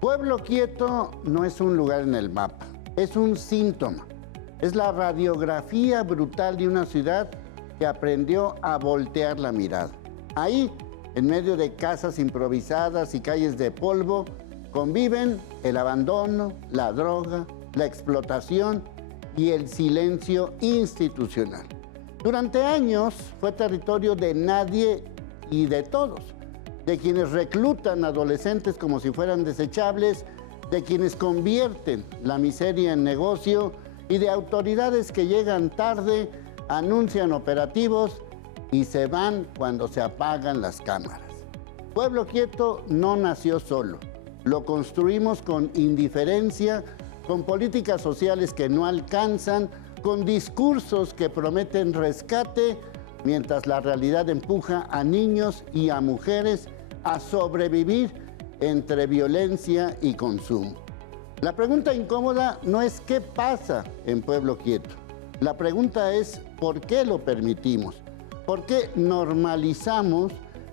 Pueblo Quieto no es un lugar en el mapa, es un síntoma. Es la radiografía brutal de una ciudad que aprendió a voltear la mirada. Ahí, en medio de casas improvisadas y calles de polvo, conviven el abandono, la droga, la explotación y el silencio institucional. Durante años fue territorio de nadie y de todos, de quienes reclutan adolescentes como si fueran desechables, de quienes convierten la miseria en negocio y de autoridades que llegan tarde, anuncian operativos y se van cuando se apagan las cámaras. Pueblo Quieto no nació solo, lo construimos con indiferencia, con políticas sociales que no alcanzan, con discursos que prometen rescate, mientras la realidad empuja a niños y a mujeres a sobrevivir entre violencia y consumo. La pregunta incómoda no es qué pasa en Pueblo Quieto. La pregunta es ¿por qué lo permitimos? ¿Por qué normalizamos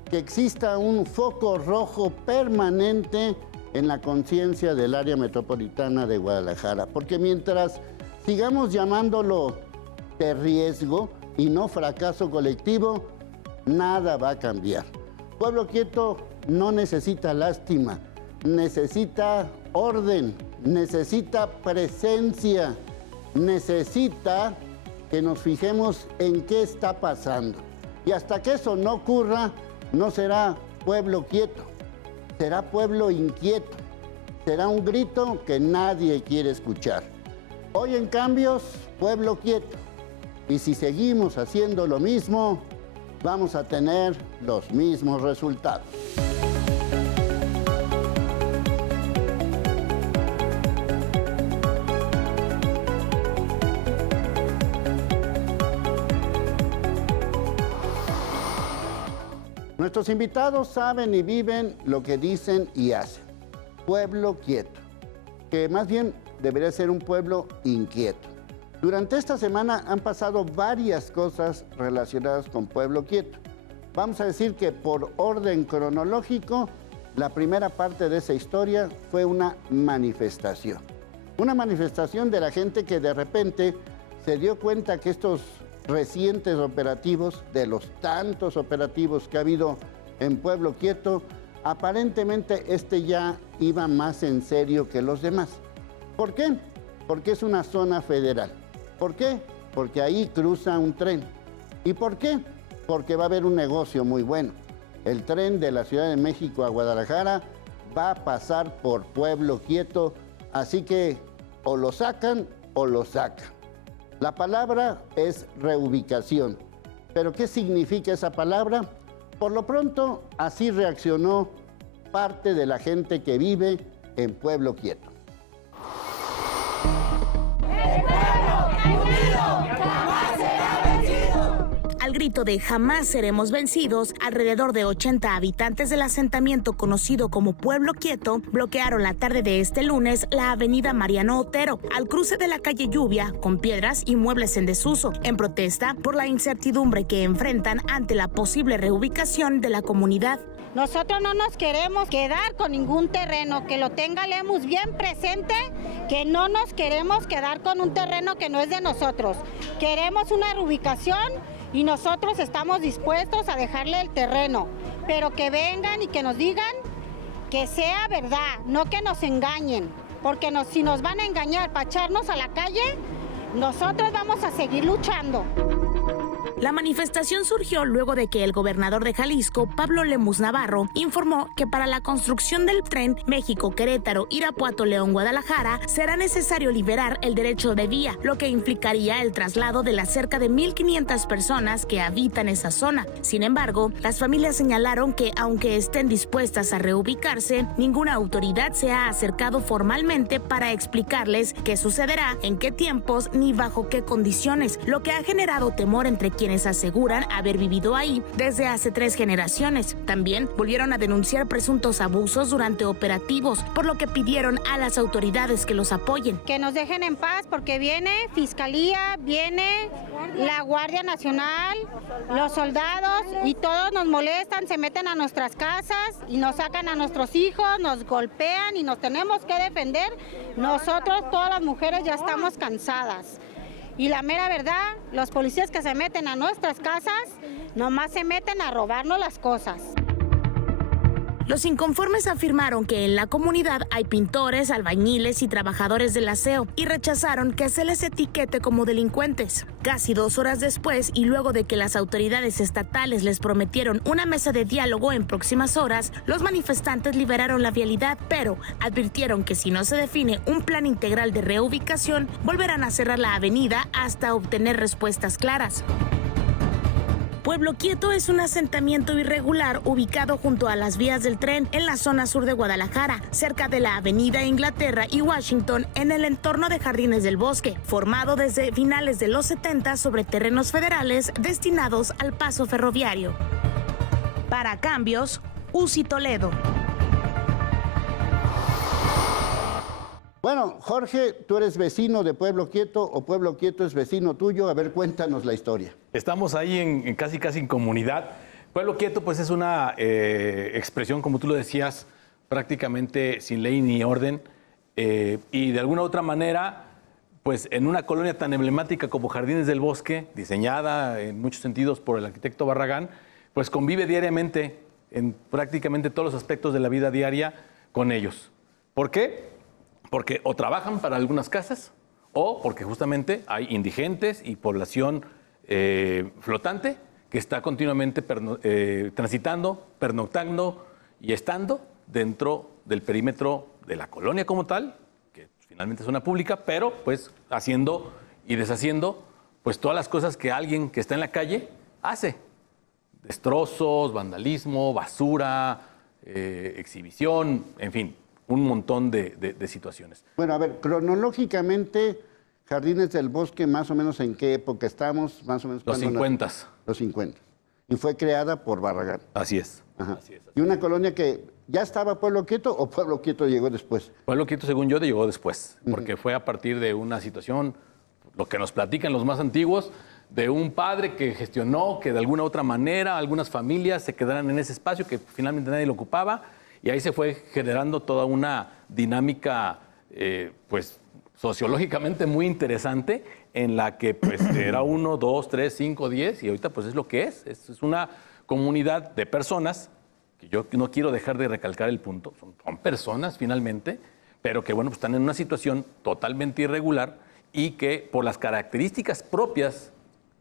que exista un foco rojo permanente en la conciencia del área metropolitana de Guadalajara? Porque mientras sigamos llamándolo de riesgo y no fracaso colectivo, nada va a cambiar. Pueblo Quieto no necesita lástima, necesita orden, necesita presencia, necesita que nos fijemos en qué está pasando. Y hasta que eso no ocurra, no será Pueblo Quieto, será pueblo inquieto, será un grito que nadie quiere escuchar. Hoy en Cambios, Pueblo Quieto. Y si seguimos haciendo lo mismo, vamos a tener los mismos resultados. Nuestros invitados saben y viven lo que dicen y hacen. Pueblo Quieto, que más bien debería ser un pueblo inquieto. Durante esta semana han pasado varias cosas relacionadas con Pueblo Quieto. Vamos a decir que por orden cronológico, la primera parte de esa historia fue una manifestación. Una manifestación de la gente que de repente se dio cuenta que estos recientes operativos, de los tantos operativos que ha habido en Pueblo Quieto, aparentemente ya iba más en serio que los demás. ¿Por qué? Porque es una zona federal. ¿Por qué? Porque ahí cruza un tren. ¿Y por qué? Porque va a haber un negocio muy bueno. El tren de la Ciudad de México a Guadalajara va a pasar por Pueblo Quieto, así que o lo sacan o lo sacan. La palabra es reubicación. ¿Pero qué significa esa palabra? Por lo pronto, así reaccionó parte de la gente que vive en Pueblo Quieto. Al grito de jamás seremos vencidos, alrededor de 80 habitantes del asentamiento conocido como Pueblo Quieto bloquearon la tarde de este lunes la avenida Mariano Otero, al cruce de la calle Lluvia, con piedras y muebles en desuso, en protesta por la incertidumbre que enfrentan ante la posible reubicación de la comunidad. Nosotros no nos queremos quedar con ningún terreno, que lo tengamos bien presente, que no nos queremos quedar con un terreno que no es de nosotros. Queremos una reubicación y nosotros estamos dispuestos a dejarle el terreno, pero que vengan y que nos digan que sea verdad, no que nos engañen, porque si nos van a engañar para echarnos a la calle, nosotros vamos a seguir luchando. La manifestación surgió luego de que el gobernador de Jalisco, Pablo Lemus Navarro, informó que para la construcción del tren México-Querétaro, Irapuato-León-Guadalajara será necesario liberar el derecho de vía, lo que implicaría el traslado de las cerca de 1,500 personas que habitan esa zona. Sin embargo, las familias señalaron que aunque estén dispuestas a reubicarse, ninguna autoridad se ha acercado formalmente para explicarles qué sucederá, en qué tiempos ni bajo qué condiciones, lo que ha generado temor entre quienes quienes aseguran haber vivido ahí desde hace 3 generaciones. También volvieron a denunciar presuntos abusos durante operativos, por lo que pidieron a las autoridades que los apoyen. Que nos dejen en paz porque viene Fiscalía, viene la Guardia Nacional, los soldados y todos nos molestan, se meten a nuestras casas y nos sacan a nuestros hijos, nos golpean y nos tenemos que defender. Nosotros, todas las mujeres, ya estamos cansadas. Y la mera verdad, los policías que se meten a nuestras casas, nomás se meten a robarnos las cosas. Los inconformes afirmaron que en la comunidad hay pintores, albañiles y trabajadores del aseo y rechazaron que se les etiquete como delincuentes. Casi 2 horas después y luego de que las autoridades estatales les prometieron una mesa de diálogo en próximas horas, los manifestantes liberaron la vialidad, pero advirtieron que si no se define un plan integral de reubicación, volverán a cerrar la avenida hasta obtener respuestas claras. Pueblo Quieto es un asentamiento irregular ubicado junto a las vías del tren en la zona sur de Guadalajara, cerca de la avenida Inglaterra y Washington, en el entorno de Jardines del Bosque, formado desde finales de los 70 sobre terrenos federales destinados al paso ferroviario. Para Cambios, Uzi Toledo. Bueno, Jorge, tú eres vecino de Pueblo Quieto o Pueblo Quieto es vecino tuyo. A ver, cuéntanos la historia. Estamos ahí en casi en comunidad. Pueblo Quieto pues es una expresión, como tú lo decías, prácticamente sin ley ni orden y de alguna u otra manera, pues en una colonia tan emblemática como Jardines del Bosque, diseñada en muchos sentidos por el arquitecto Barragán, pues convive diariamente en prácticamente todos los aspectos de la vida diaria con ellos. ¿Por qué? Porque o trabajan para algunas casas o porque justamente hay indigentes y población flotante que está continuamente transitando, pernoctando y estando dentro del perímetro de la colonia como tal, que finalmente es una pública, pero pues haciendo y deshaciendo pues todas las cosas que alguien que está en la calle hace. Destrozos, vandalismo, basura, exhibición, en fin. Un montón de situaciones. Bueno, a ver, cronológicamente, Jardines del Bosque, más o menos en qué época estamos, más o menos. Los 50. Los 50. Y fue creada por Barragán. Así es. Ajá. Así es. Y una colonia que ya estaba Pueblo Quieto o Pueblo Quieto llegó después. Pueblo Quieto, según yo, llegó después, porque fue a partir de una situación, lo que nos platican los más antiguos, de un padre que gestionó que de alguna u otra manera algunas familias se quedaran en ese espacio que finalmente nadie lo ocupaba. Y ahí se fue generando toda una dinámica, pues, sociológicamente muy interesante, en la que pues, era 1, 2, 3, 5, 10, y ahorita pues es lo que es. Es una comunidad de personas, que yo no quiero dejar de recalcar el punto, son personas finalmente, pero que bueno, pues, están en una situación totalmente irregular y que por las características propias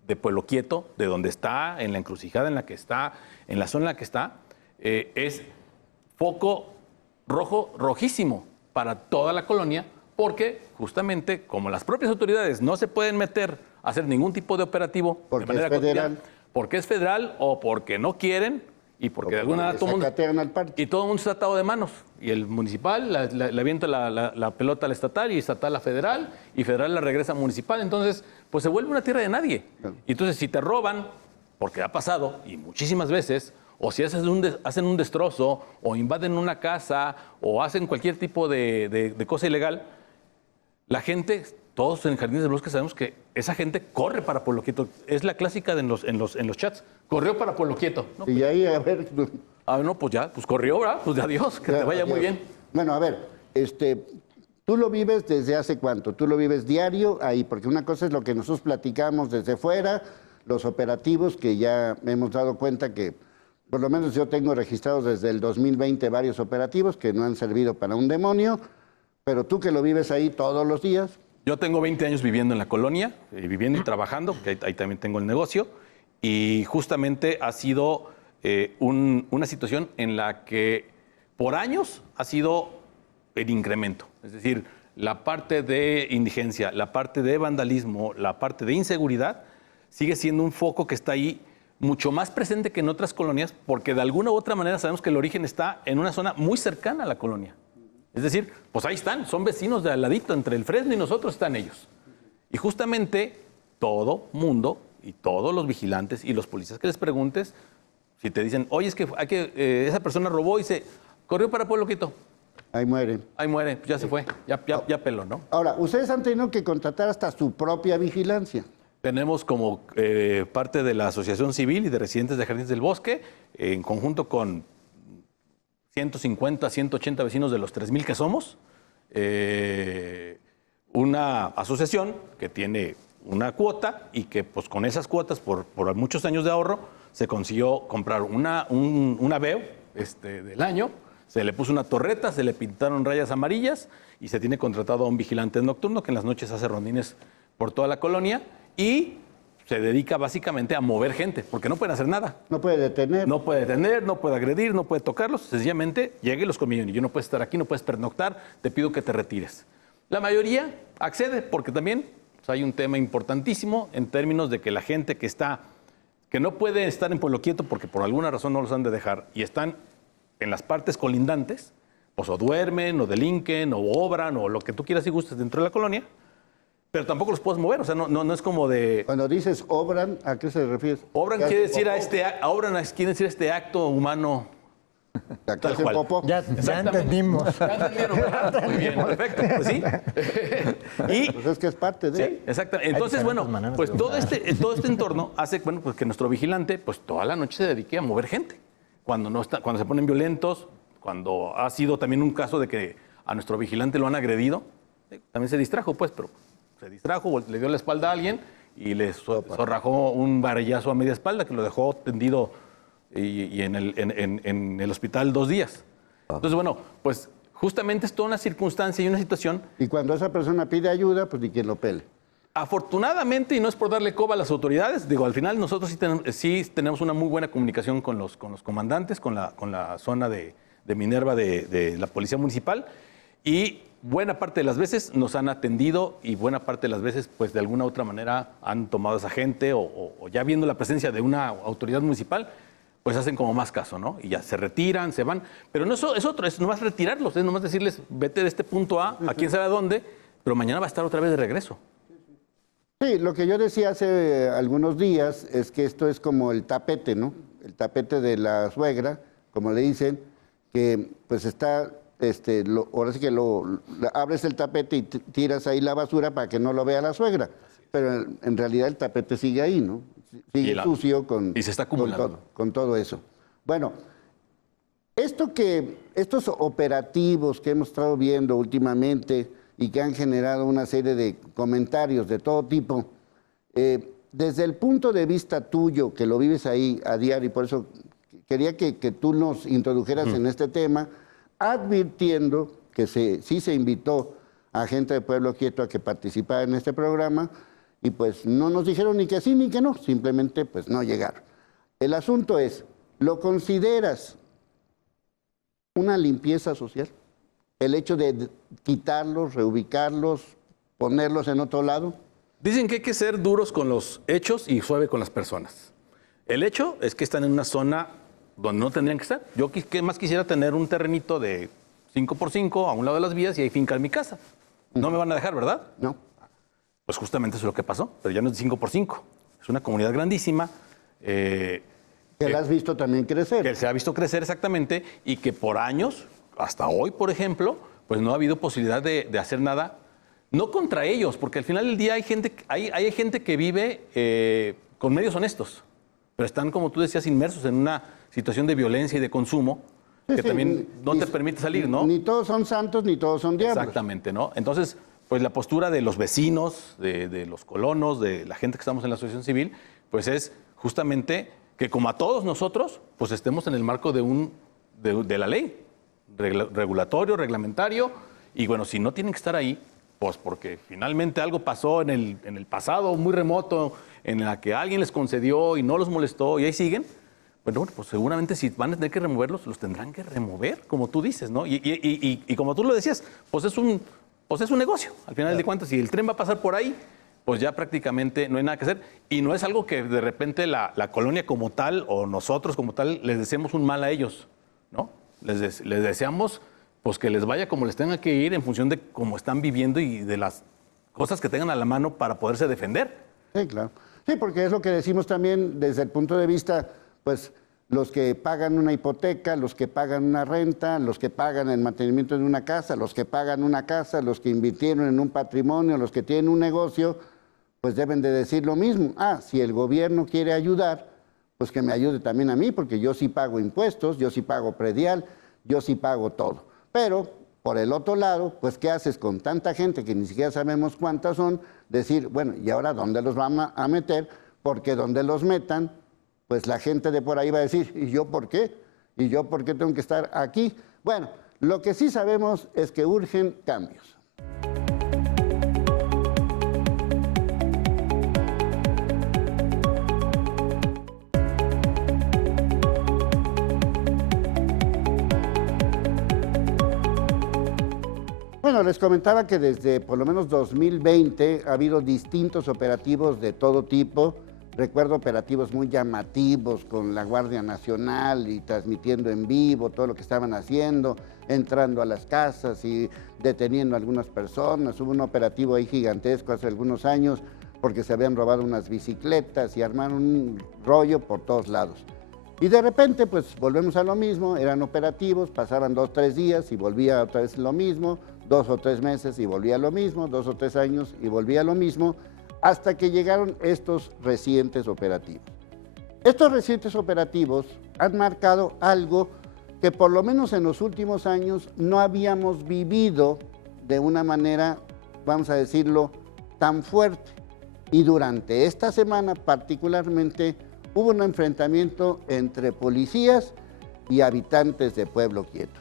de Pueblo Quieto, de donde está, en la encrucijada en la que está, en la zona en la que está, es foco rojo, rojísimo para toda la colonia, porque justamente como las propias autoridades no se pueden meter a hacer ningún tipo de operativo porque de manera es federal, cotidiana, porque es federal o porque no quieren y porque de alguna manera todo el mundo está atado de manos. Y el municipal le avienta la pelota al estatal y estatal a federal y federal la regresa a municipal. Entonces, pues se vuelve una tierra de nadie. Y entonces si te roban, porque ha pasado y muchísimas veces, o si hacen un destrozo, o invaden una casa, o hacen cualquier tipo de cosa ilegal, la gente, todos en Jardines del Bosque sabemos que esa gente corre para Pueblo Quieto. Es la clásica en los chats. Corrió para Pueblo Quieto. No, y ahí, a ver... no, pues ya, pues corrió, ¿verdad? Pues de adiós, que te vaya muy bien. Bueno, a ver, ¿tú lo vives desde hace cuánto? ¿Tú lo vives diario ahí? Porque una cosa es lo que nosotros platicamos desde fuera, los operativos que ya hemos dado cuenta que... Por lo menos yo tengo registrados desde el 2020 varios operativos que no han servido para un demonio, pero tú que lo vives ahí todos los días. Yo tengo 20 años viviendo en la colonia, viviendo y trabajando, porque ahí también tengo el negocio, y justamente ha sido una situación en la que por años ha sido el incremento. Es decir, la parte de indigencia, la parte de vandalismo, la parte de inseguridad, sigue siendo un foco que está ahí mucho más presente que en otras colonias, porque de alguna u otra manera sabemos que el origen está en una zona muy cercana a la colonia. Es decir, pues ahí están, son vecinos de al ladito, entre el Fresno y nosotros están ellos. Y justamente todo mundo, y todos los vigilantes y los policías que les preguntes, si te dicen, oye, es que, esa persona robó y se corrió para Pueblo Quito. Ahí mueren. Ahí muere, pues ya se fue, ya peló, ¿no? Ahora, ustedes han tenido que contratar hasta su propia vigilancia. Tenemos como parte de la Asociación Civil y de Residentes de Jardines del Bosque, en conjunto con 150, 180 vecinos de los 3,000 que somos, una asociación que tiene una cuota y que pues con esas cuotas, por muchos años de ahorro, se consiguió comprar una Aveo del año, se le puso una torreta, se le pintaron rayas amarillas y se tiene contratado a un vigilante nocturno que en las noches hace rondines por toda la colonia y se dedica básicamente a mover gente, porque no pueden hacer nada. No puede detener. No puede detener, no puede agredir, no puede tocarlos, sencillamente llegue y los conmigo. Yo no puedes estar aquí, no puedes pernoctar, te pido que te retires. La mayoría accede porque también pues, hay un tema importantísimo en términos de que la gente que no puede estar en Pueblo Quieto porque por alguna razón no los han de dejar y están en las partes colindantes, pues o duermen, o delinquen, o obran, o lo que tú quieras y gustes dentro de la colonia, pero tampoco los puedes mover, o sea, no es como de... Cuando dices obran, ¿a qué se refiere? Obran quiere decir quiere decir este acto humano. ¿A qué Tal hace cual. popó? Ya entendimos. Ya entendieron, ¿verdad? Muy bien, perfecto, pues sí. Y, Pues es que es parte de... sí, exactamente. Entonces, bueno, pues todo este entorno hace pues, que nuestro vigilante pues toda la noche se dedique a mover gente. Cuando se ponen violentos, cuando ha sido también un caso de que a nuestro vigilante lo han agredido, también se distrajo, pues, pero se distrajo, le dio la espalda a alguien y le zorrajó un varillazo a media espalda que lo dejó tendido y en el hospital 2 días. Entonces, bueno, pues justamente es toda una circunstancia y una situación. Y cuando esa persona pide ayuda, pues ni quien lo pele. Afortunadamente, y no es por darle coba a las autoridades, digo, al final nosotros sí tenemos una muy buena comunicación con los comandantes, con la zona de Minerva de la Policía Municipal, y buena parte de las veces nos han atendido y buena parte de las veces, pues de alguna u otra manera han tomado a esa gente o ya viendo la presencia de una autoridad municipal, pues hacen como más caso, ¿no? Y ya se retiran, se van. Pero no es nomás retirarlos, es nomás decirles, vete de este punto A quién sabe a dónde, pero mañana va a estar otra vez de regreso. Sí, lo que yo decía hace algunos días es que esto es como el tapete, ¿no? El tapete de la suegra, como le dicen, que pues está, ahora sí que abres el tapete y tiras ahí la basura para que no lo vea la suegra, pero en realidad el tapete sigue ahí, ¿no? Sigue sucio y se está acumulando. con todo eso. Bueno, estos operativos que hemos estado viendo últimamente y que han generado una serie de comentarios de todo tipo, desde el punto de vista tuyo, que lo vives ahí a diario, y por eso quería que tú nos introdujeras en este tema, advirtiendo que sí se invitó a gente de Pueblo Quieto a que participara en este programa, y pues no nos dijeron ni que sí ni que no, simplemente pues no llegaron. El asunto es, ¿lo consideras una limpieza social? El hecho de quitarlos, reubicarlos, ponerlos en otro lado. Dicen que hay que ser duros con los hechos y suave con las personas. El hecho es que están en una zona donde no tendrían que estar. Yo más quisiera tener un terrenito de 5x5 a un lado de las vías y ahí fincar mi casa. No me van a dejar, ¿verdad? No. Pues justamente eso es lo que pasó, pero ya no es de 5x5. Es una comunidad grandísima. Que la has visto también crecer. Que se ha visto crecer exactamente y que por años, hasta hoy, por ejemplo, pues no ha habido posibilidad de hacer nada, no contra ellos, porque al final del día hay gente que vive con medios honestos, pero están, como tú decías, inmersos en una situación de violencia y de consumo que también no te permite salir, ¿no? Ni todos son santos, ni todos son diablos. Exactamente, ¿no? Entonces, pues la postura de los vecinos, de los colonos, de la gente que estamos en la asociación civil, pues es justamente que como a todos nosotros, pues estemos en el marco de la ley, regulatorio, reglamentario, y bueno, si no tienen que estar ahí, pues porque finalmente algo pasó en el pasado muy remoto, en la que alguien les concedió y no los molestó, y ahí siguen, bueno, pues seguramente si van a tener que removerlos, los tendrán que remover, como tú dices, ¿no? Y como tú lo decías, pues es un negocio, al final de cuentas, si el tren va a pasar por ahí, pues ya prácticamente no hay nada que hacer. Y no es algo que de repente la colonia como tal o nosotros como tal les deseemos un mal a ellos, ¿no? Les deseamos pues que les vaya como les tenga que ir en función de cómo están viviendo y de las cosas que tengan a la mano para poderse defender. Sí, claro. Sí, porque es lo que decimos también desde el punto de vista, pues, los que pagan una hipoteca, los que pagan una renta, los que pagan el mantenimiento de una casa, los que pagan una casa, los que invirtieron en un patrimonio, los que tienen un negocio, pues deben de decir lo mismo. Ah, si el gobierno quiere ayudar, pues que me ayude también a mí, porque yo sí pago impuestos, yo sí pago predial, yo sí pago todo. Pero, por el otro lado, pues, ¿qué haces con tanta gente que ni siquiera sabemos cuántas son? Decir, bueno, ¿y ahora dónde los van a meter? Porque donde los metan, pues la gente de por ahí va a decir, ¿y yo por qué? ¿Y yo por qué tengo que estar aquí? Bueno, lo que sí sabemos es que urgen cambios. Bueno, les comentaba que desde por lo menos 2020 ha habido distintos operativos de todo tipo. Recuerdo operativos muy llamativos con la Guardia Nacional y transmitiendo en vivo todo lo que estaban haciendo, entrando a las casas y deteniendo a algunas personas. Hubo un operativo ahí gigantesco hace algunos años porque se habían robado unas bicicletas y armaron un rollo por todos lados. Y de repente, pues volvemos a lo mismo, eran operativos, pasaban 2 o 3 días y volvía otra vez lo mismo, 2 o 3 meses y volvía lo mismo, 2 o 3 años y volvía lo mismo, hasta que llegaron estos recientes operativos. Estos recientes operativos han marcado algo que por lo menos en los últimos años no habíamos vivido de una manera, vamos a decirlo, tan fuerte. Y durante esta semana particularmente hubo un enfrentamiento entre policías y habitantes de Pueblo Quieto.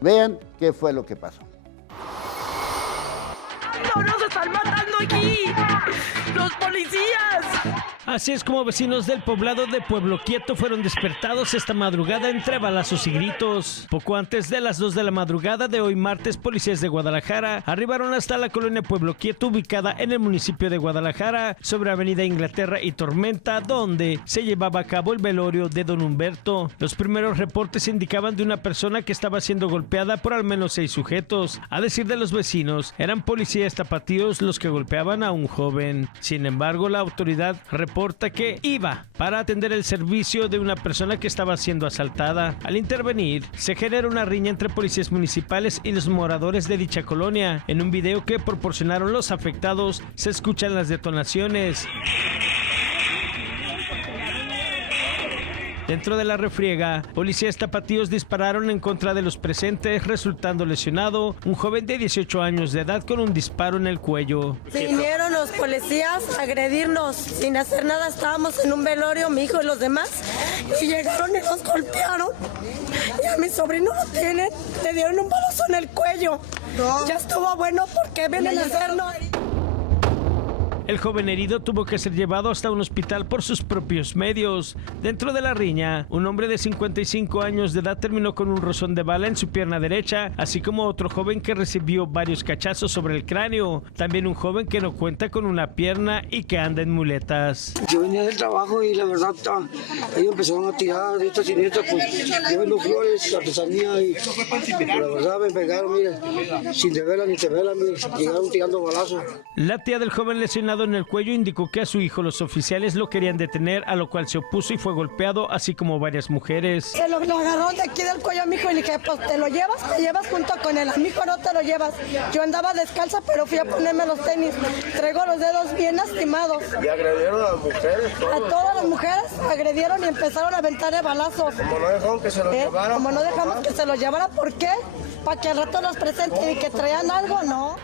Vean qué fue lo que pasó. ¡No nos están matando aquí! ¡Los policías! Así es como vecinos del poblado de Pueblo Quieto fueron despertados esta madrugada entre balazos y gritos. Poco antes de las 2 de la madrugada de hoy martes, policías de Guadalajara arribaron hasta la colonia Pueblo Quieto, ubicada en el municipio de Guadalajara, sobre Avenida Inglaterra y Tormenta, donde se llevaba a cabo el velorio de don Humberto. Los primeros reportes indicaban de una persona que estaba siendo golpeada por al menos 6 sujetos. A decir de los vecinos, eran policías tapatíos los que golpeaban a un joven. Sin embargo, la autoridad reporta que iba para atender el servicio de una persona que estaba siendo asaltada. Al intervenir, se genera una riña entre policías municipales y los moradores de dicha colonia. En un video que proporcionaron los afectados, se escuchan las detonaciones. Dentro de la refriega, policías tapatíos dispararon en contra de los presentes, resultando lesionado un joven de 18 años de edad con un disparo en el cuello. Vinieron los policías a agredirnos sin hacer nada, estábamos en un velorio, mi hijo y los demás, y llegaron y nos golpearon. Y a mi sobrino lo tienen, le dieron un balazo en el cuello. No. Ya estuvo bueno porque vienen a hacernos. El joven herido tuvo que ser llevado hasta un hospital por sus propios medios. Dentro de la riña, un hombre de 55 años de edad terminó con un rozón de bala en su pierna derecha, así como otro joven que recibió varios cachazos sobre el cráneo. También un joven que no cuenta con una pierna y que anda en muletas. Yo venía del trabajo y la verdad, ellos empezaron a tirar de estas siniestras, pues yo vendo flores, artesanía y la verdad me pegaron, mire, sin de vela ni te vela, mire, llegaron tirando balazos. La tía del joven lesionado en el cuello indicó que a su hijo los oficiales lo querían detener, a lo cual se opuso y fue golpeado, así como varias mujeres. Se lo agarró de aquí del cuello a mi hijo y le dije, pues te llevas junto con él, a mi hijo no te lo llevas. Yo andaba descalza, pero fui a ponerme los tenis, traigo los dedos bien lastimados. Y agredieron a las mujeres, a todas las mujeres agredieron y empezaron a aventarle balazos. Como no dejaron que se los llevaran. Como no dejamos que se los llevara, ¿por qué? Para que al rato los presenten y que traían algo, ¿no?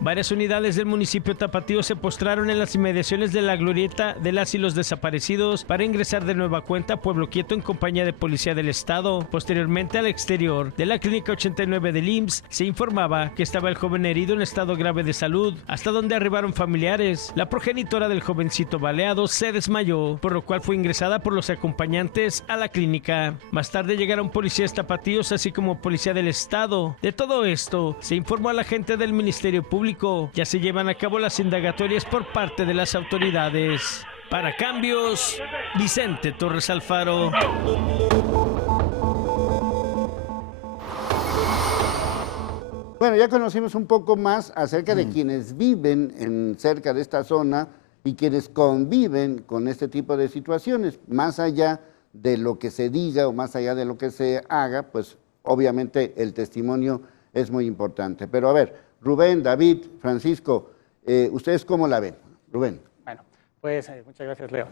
Varias unidades del municipio tapatío se postraron en las inmediaciones de la glorieta de las y los desaparecidos para ingresar de nueva cuenta a Pueblo Quieto en compañía de Policía del Estado. Posteriormente, al exterior de la Clínica 89 del IMSS, se informaba que estaba el joven herido en estado grave de salud, hasta donde arribaron familiares. La progenitora del jovencito baleado se desmayó, por lo cual fue ingresada por los acompañantes a la clínica. Más tarde llegaron policías tapatíos, así como Policía del Estado. De todo esto, se informó a la gente del Ministerio Público. Ya se llevan a cabo las indagatorias por parte de las autoridades. Para Cambios, Vicente Torres Alfaro. Bueno, ya conocimos un poco más acerca de quienes viven cerca de esta zona y quienes conviven con este tipo de situaciones, más allá de lo que se diga o más allá de lo que se haga, pues obviamente el testimonio es muy importante. Pero a ver, Rubén, David, Francisco, ¿ustedes cómo la ven? Rubén. Bueno, pues muchas gracias, Leo.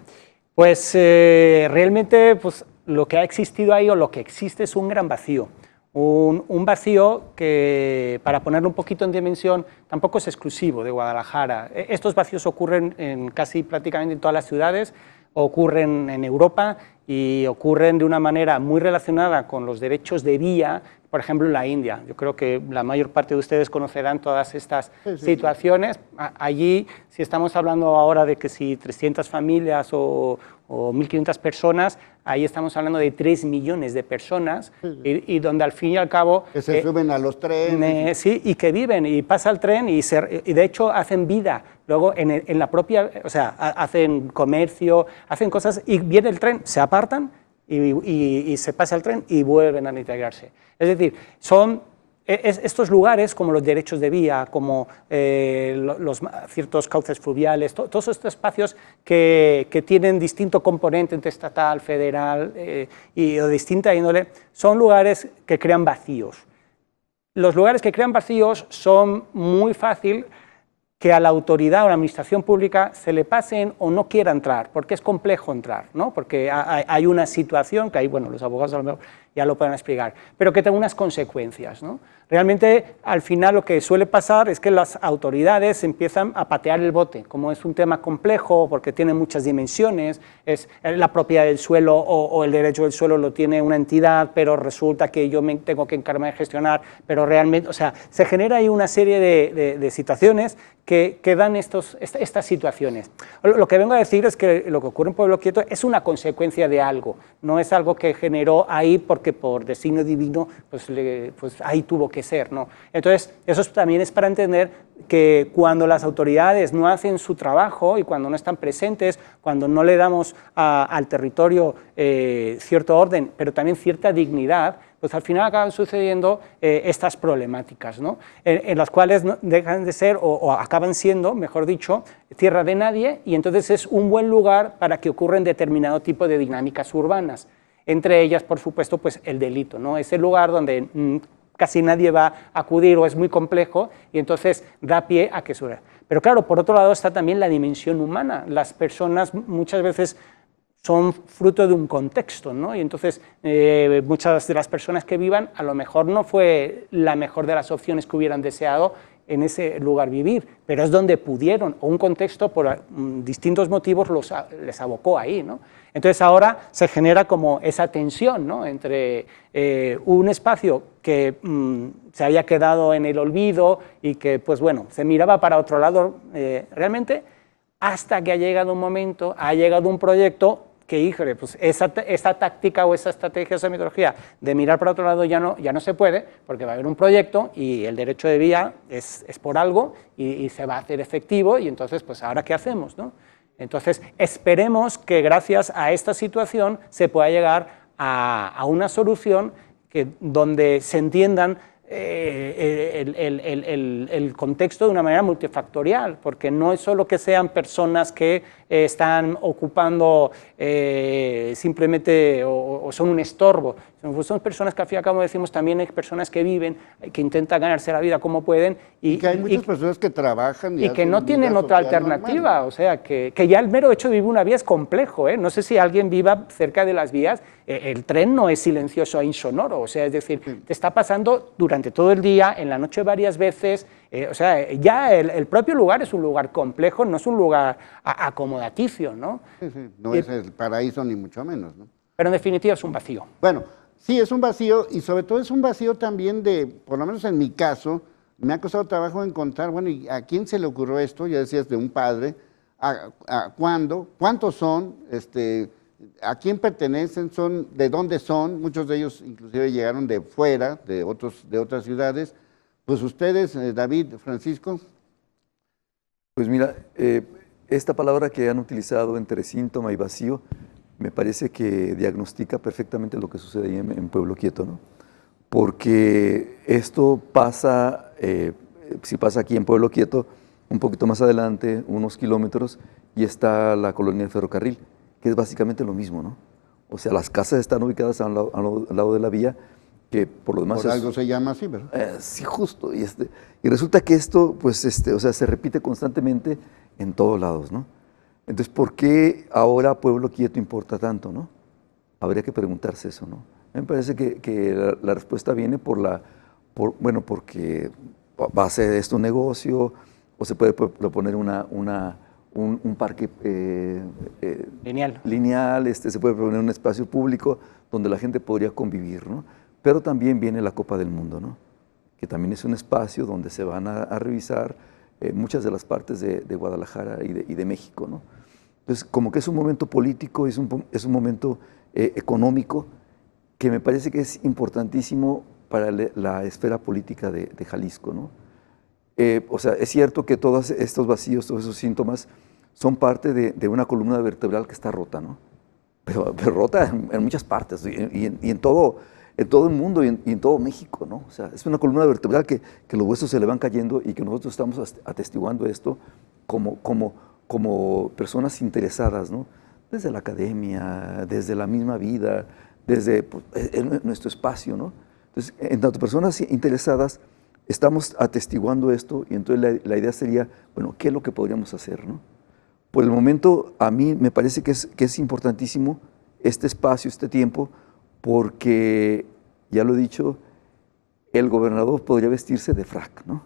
Pues realmente pues, lo que ha existido ahí o lo que existe es un gran vacío. Un vacío que, para ponerlo un poquito en dimensión, tampoco es exclusivo de Guadalajara. Estos vacíos ocurren en casi prácticamente en todas las ciudades, ocurren en Europa y ocurren de una manera muy relacionada con los derechos de vía, por ejemplo, en la India. Yo creo que la mayor parte de ustedes conocerán todas estas situaciones. Allí, si estamos hablando ahora de que si 300 familias o 1.500 personas, ahí estamos hablando de 3 millones de personas y donde al fin y al cabo... Que se suben a los trenes. Sí, y que viven, y pasa el tren y de hecho hacen vida. Luego en la propia, o sea, hacen comercio, hacen cosas y viene el tren, se apartan y se pasa el tren y vuelven a integrarse. Es decir, son estos lugares como los derechos de vía, como los ciertos cauces fluviales, todos estos espacios que tienen distinto componente entre estatal, federal y de distinta índole, son lugares que crean vacíos. Los lugares que crean vacíos son muy fácil que a la autoridad o a la administración pública se le pasen o no quiera entrar, porque es complejo entrar, ¿no? Porque hay una situación que ahí, bueno, los abogados a lo mejor ya lo pueden explicar, pero que tiene unas consecuencias, ¿no? Realmente, al final, lo que suele pasar es que las autoridades empiezan a patear el bote, como es un tema complejo, porque tiene muchas dimensiones, es la propiedad del suelo o el derecho del suelo lo tiene una entidad, pero resulta que yo me tengo que encargarme de gestionar, pero realmente, o sea, se genera ahí una serie de situaciones que dan estas situaciones. Lo que vengo a decir es que lo que ocurre en Pueblo Quieto es una consecuencia de algo, no es algo que generó ahí porque por designio divino pues ahí tuvo que ser, ¿no? Entonces, eso también es para entender que cuando las autoridades no hacen su trabajo y cuando no están presentes, cuando no le damos al territorio cierto orden, pero también cierta dignidad, pues al final acaban sucediendo estas problemáticas, ¿no? En las cuales dejan de ser o acaban siendo, mejor dicho, tierra de nadie, y entonces es un buen lugar para que ocurran determinado tipo de dinámicas urbanas. Entre ellas, por supuesto, pues el delito, ¿no? Es el lugar donde casi nadie va a acudir o es muy complejo y entonces da pie a que suceda. Pero claro, por otro lado está también la dimensión humana. Las personas muchas veces son fruto de un contexto, ¿no? Y entonces muchas de las personas que vivan a lo mejor no fue la mejor de las opciones que hubieran deseado en ese lugar vivir, pero es donde pudieron, o un contexto por distintos motivos les abocó ahí, ¿no? Entonces ahora se genera como esa tensión, ¿no? Entre un espacio que se había quedado en el olvido y que, pues bueno, se miraba para otro lado realmente, hasta que ha llegado un momento, ha llegado un proyecto que, híjole, pues esa táctica o esa estrategia, esa metodología de mirar para otro lado ya no se puede, porque va a haber un proyecto y el derecho de vía es por algo y se va a hacer efectivo, y entonces, pues, ¿ahora qué hacemos, no? Entonces, esperemos que gracias a esta situación se pueda llegar a una solución donde se entiendan el contexto de una manera multifactorial, porque no es solo que sean personas que están ocupando simplemente o son un estorbo, son personas que al fin y al cabo decimos también hay personas que viven, que intentan ganarse la vida como pueden y que hay muchas personas que trabajan y que no tienen otra alternativa, normal. O sea, que ya el mero hecho de vivir una vía es complejo, ¿eh? No sé si alguien viva cerca de las vías, el tren no es silencioso e insonoro, o sea, es decir, te está pasando durante todo el día, en la noche varias veces, o sea, ya el propio lugar es un lugar complejo, no es un lugar acomodaticio, ¿no? Sí, no es el paraíso ni mucho menos, ¿no? Pero en definitiva es un vacío. Bueno, sí, es un vacío y sobre todo es un vacío también de, por lo menos en mi caso, me ha costado trabajo encontrar, bueno, ¿y a quién se le ocurrió esto? Ya decías, de un padre, ¿cuándo? ¿Cuántos son? ¿A quién pertenecen? ¿De dónde son? Muchos de ellos inclusive llegaron de fuera, de otras ciudades. Pues ustedes, David, Francisco. Pues mira, esta palabra que han utilizado entre síntoma y vacío, me parece que diagnostica perfectamente lo que sucede ahí en Pueblo Quieto, ¿no? Porque esto pasa, si pasa aquí en Pueblo Quieto, un poquito más adelante, unos kilómetros, y está la colonia del ferrocarril, que es básicamente lo mismo, ¿no? O sea, las casas están ubicadas al lado de la vía, que por lo demás... Por algo se llama así, ¿verdad? Sí, justo. Y resulta que esto, pues, o sea, se repite constantemente en todos lados, ¿no? Entonces, ¿por qué ahora Pueblo Quieto importa tanto, no? Habría que preguntarse eso, ¿no? Me parece que la respuesta viene porque va a ser esto un negocio, o se puede proponer un parque lineal, se puede proponer un espacio público donde la gente podría convivir, ¿no? Pero también viene la Copa del Mundo, ¿no? Que también es un espacio donde se van a revisar muchas de las partes de Guadalajara y de México, ¿no? Entonces, como que es un momento político, es un momento económico que me parece que es importantísimo para la esfera política de Jalisco, ¿no? O sea, es cierto que todos estos vacíos, todos esos síntomas son parte de una columna vertebral que está rota, ¿no? Pero rota en muchas partes y en todo el mundo y en todo México, ¿no? O sea, es una columna vertebral que los huesos se le van cayendo y que nosotros estamos atestiguando esto como personas interesadas, ¿no? Desde la academia, desde la misma vida, desde nuestro espacio, ¿no? Entonces, en tanto personas interesadas, estamos atestiguando esto y entonces la idea sería, bueno, ¿qué es lo que podríamos hacer, no? Por el momento, a mí me parece que es importantísimo este espacio, este tiempo, porque, ya lo he dicho, el gobernador podría vestirse de frac, ¿no?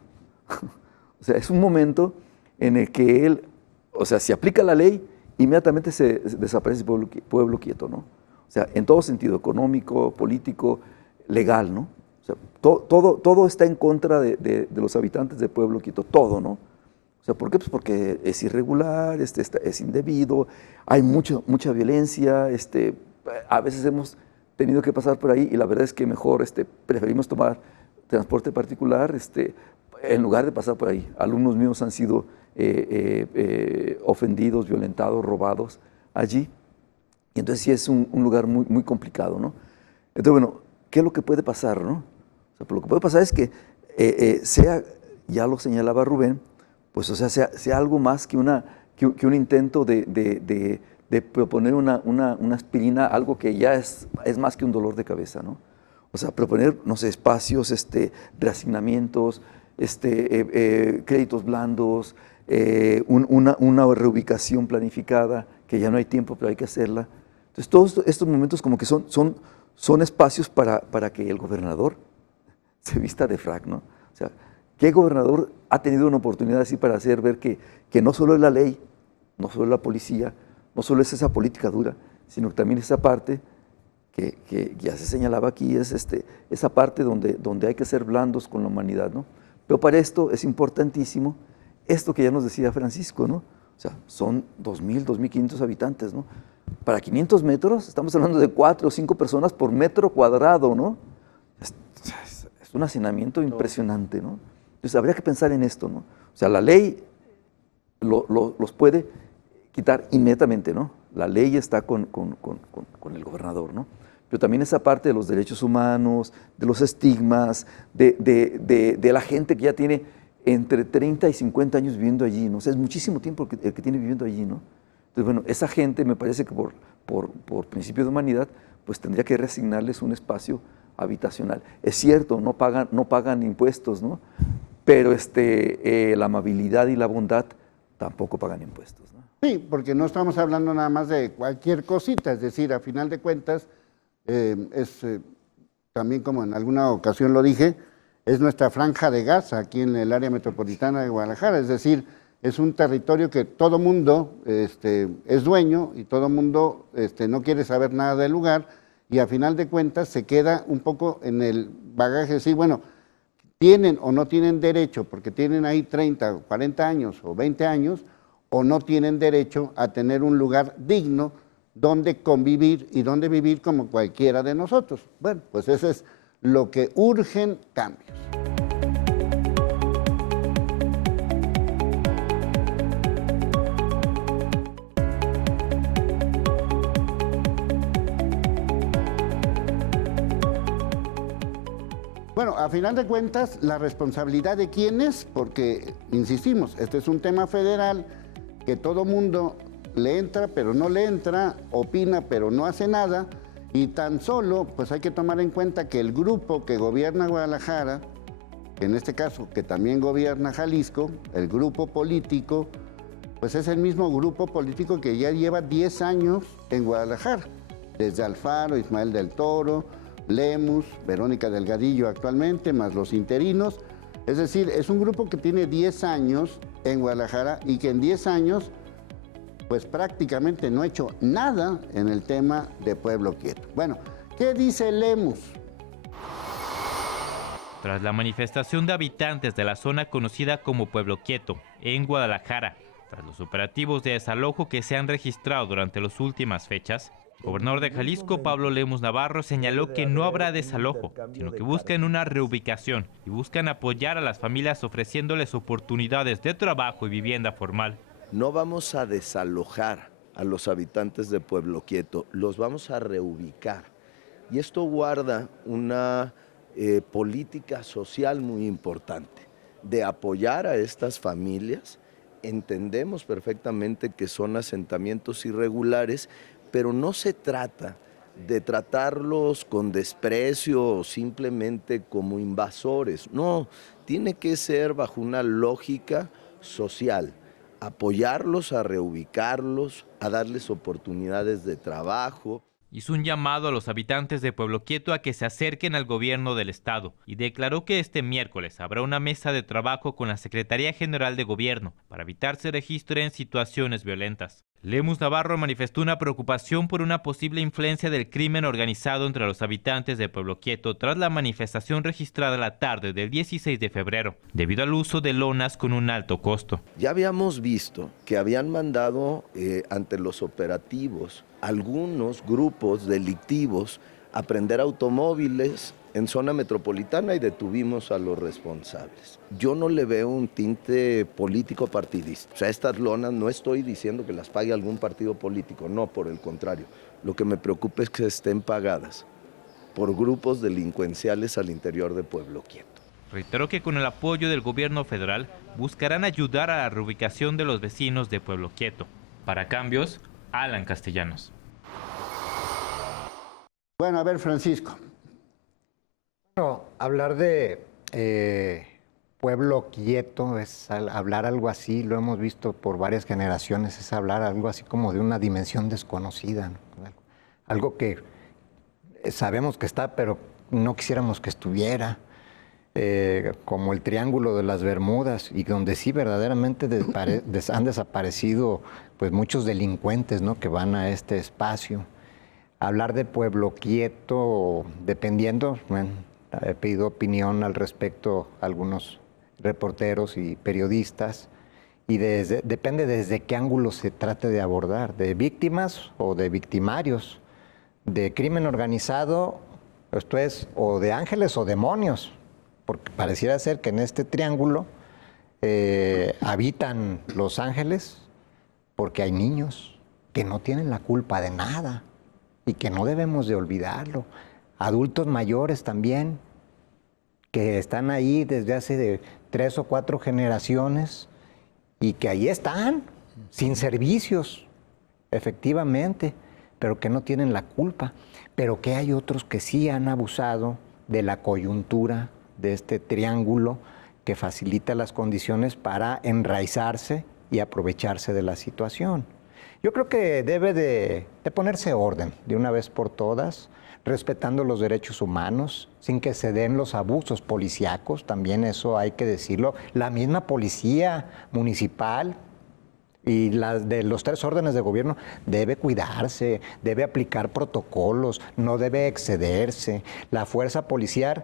O sea, es un momento en el que él, o sea, si aplica la ley, inmediatamente se desaparece Pueblo Quieto, ¿no? O sea, en todo sentido, económico, político, legal, ¿no? O sea, todo está en contra de los habitantes de Pueblo Quieto, todo, ¿no? O sea, ¿por qué? Pues porque es irregular, es indebido, hay mucha violencia, a veces hemos tenido que pasar por ahí y la verdad es que mejor preferimos tomar transporte particular en lugar de pasar por ahí. Alumnos míos han sido ofendidos, violentados, robados allí. Y entonces sí es un lugar muy, muy complicado, ¿no? Entonces, bueno, ¿qué es lo que puede pasar, no? O sea, lo que puede pasar es que ya lo señalaba Rubén, pues o sea, sea algo más que un intento de proponer una aspirina, algo que ya es más que un dolor de cabeza, ¿no? O sea, proponer, no sé, espacios, reasignamientos, créditos blandos, una reubicación planificada, que ya no hay tiempo, pero hay que hacerla. Entonces, todos estos momentos como que son espacios para que el gobernador se vista de frac, ¿no? O sea, ¿qué gobernador ha tenido una oportunidad así para hacer ver que no solo es la ley, no solo es la policía, no solo es esa política dura, sino que también esa parte que ya se señalaba aquí, es esa parte donde hay que ser blandos con la humanidad, ¿no? Pero para esto es importantísimo esto que ya nos decía Francisco, ¿no? O sea, son 2.000, 2.500 habitantes, ¿no? Para 500 metros estamos hablando de 4 o 5 personas por metro cuadrado, ¿no? Es un hacinamiento impresionante, ¿no? Entonces habría que pensar en esto, ¿no? O sea, la ley los puede quitar inmediatamente, ¿no? La ley está con el gobernador, ¿no? Pero también esa parte de los derechos humanos, de los estigmas, de la gente que ya tiene entre 30 y 50 años viviendo allí, ¿no? O sea, es muchísimo tiempo el que tiene viviendo allí, ¿no? Entonces, bueno, esa gente me parece que por principio de humanidad, pues tendría que reasignarles un espacio habitacional. Es cierto, no pagan impuestos, ¿no? Pero la amabilidad y la bondad tampoco pagan impuestos, ¿no? Sí, porque no estamos hablando nada más de cualquier cosita, es decir, a final de cuentas, también como en alguna ocasión lo dije, es nuestra franja de Gaza aquí en el área metropolitana de Guadalajara, es decir, es un territorio que todo mundo es dueño y todo mundo no quiere saber nada del lugar y a final de cuentas se queda un poco en el bagaje de decir, bueno, tienen o no tienen derecho, porque tienen ahí 30 o 40 años o 20 años, o no tienen derecho a tener un lugar digno donde convivir y donde vivir como cualquiera de nosotros. Bueno, pues eso es lo que urgen cambios. Bueno, a final de cuentas, la responsabilidad de quién es, porque, insistimos, este es un tema federal que todo mundo le entra, pero no le entra, opina, pero no hace nada, y tan solo, pues hay que tomar en cuenta que el grupo que gobierna Guadalajara, en este caso, que también gobierna Jalisco, el grupo político, pues es el mismo grupo político que ya lleva 10 años en Guadalajara, desde Alfaro, Ismael del Toro, Lemus, Verónica Delgadillo actualmente, más los interinos. Es decir, es un grupo que tiene 10 años en Guadalajara y que en 10 años, pues prácticamente no ha hecho nada en el tema de Pueblo Quieto. Bueno, ¿qué dice Lemus? Tras la manifestación de habitantes de la zona conocida como Pueblo Quieto, en Guadalajara, tras los operativos de desalojo que se han registrado durante las últimas fechas, el gobernador de Jalisco, Pablo Lemus Navarro, señaló que no habrá desalojo, sino que buscan una reubicación y buscan apoyar a las familias ofreciéndoles oportunidades de trabajo y vivienda formal. No vamos a desalojar a los habitantes de Pueblo Quieto, los vamos a reubicar. Y esto guarda una política social muy importante, de apoyar a estas familias. Entendemos perfectamente que son asentamientos irregulares, pero no se trata de tratarlos con desprecio o simplemente como invasores. No, tiene que ser bajo una lógica social, apoyarlos, a reubicarlos, a darles oportunidades de trabajo. Hizo un llamado a los habitantes de Pueblo Quieto a que se acerquen al gobierno del estado y declaró que este miércoles habrá una mesa de trabajo con la Secretaría General de Gobierno para evitar se registren situaciones violentas. Lemus Navarro manifestó una preocupación por una posible influencia del crimen organizado entre los habitantes de Pueblo Quieto tras la manifestación registrada la tarde del 16 de febrero, debido al uso de lonas con un alto costo. Ya habíamos visto que habían mandado ante los operativos algunos grupos delictivos a prender automóviles en zona metropolitana y detuvimos a los responsables. Yo no le veo un tinte político partidista. O sea, estas lonas no estoy diciendo que las pague algún partido político, no, por el contrario. Lo que me preocupa es que estén pagadas por grupos delincuenciales al interior de Pueblo Quieto. Reiteró que con el apoyo del gobierno federal buscarán ayudar a la reubicación de los vecinos de Pueblo Quieto. Para Cambios, Alan Castellanos. Bueno, a ver, Francisco. Bueno, hablar de Pueblo Quieto es hablar algo así, lo hemos visto por varias generaciones, es hablar algo así como de una dimensión desconocida, ¿no? Algo que sabemos que está, pero no quisiéramos que estuviera, como el Triángulo de las Bermudas, y donde sí verdaderamente han desaparecido pues muchos delincuentes, ¿no?, que van a este espacio. Hablar de Pueblo Quieto, dependiendo, bueno, he pedido opinión al respecto a algunos reporteros y periodistas, y depende desde qué ángulo se trate de abordar, de víctimas o de victimarios, de crimen organizado, esto es, o de ángeles o demonios, porque pareciera ser que en este triángulo habitan los ángeles porque hay niños que no tienen la culpa de nada y que no debemos de olvidarlo. Adultos mayores también, que están ahí desde hace 3 o 4 generaciones y que ahí están, sin servicios, efectivamente, pero que no tienen la culpa. Pero que hay otros que sí han abusado de la coyuntura de este triángulo que facilita las condiciones para enraizarse y aprovecharse de la situación. Yo creo que debe de ponerse orden de una vez por todas, respetando los derechos humanos, sin que se den los abusos policíacos, también eso hay que decirlo. La misma policía municipal y las de los 3 órdenes de gobierno debe cuidarse, debe aplicar protocolos, no debe excederse. La fuerza policial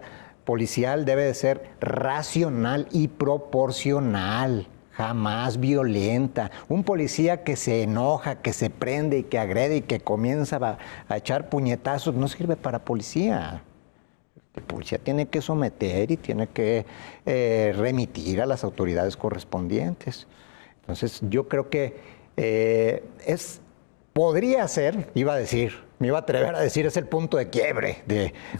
debe de ser racional y proporcional, jamás violenta. Un policía que se enoja, que se prende y que agrede y que comienza a echar puñetazos no sirve para policía. El policía tiene que someter y tiene que remitir a las autoridades correspondientes. Entonces yo creo que podría ser, iba a decir, me iba a atrever a decir, es el punto de quiebre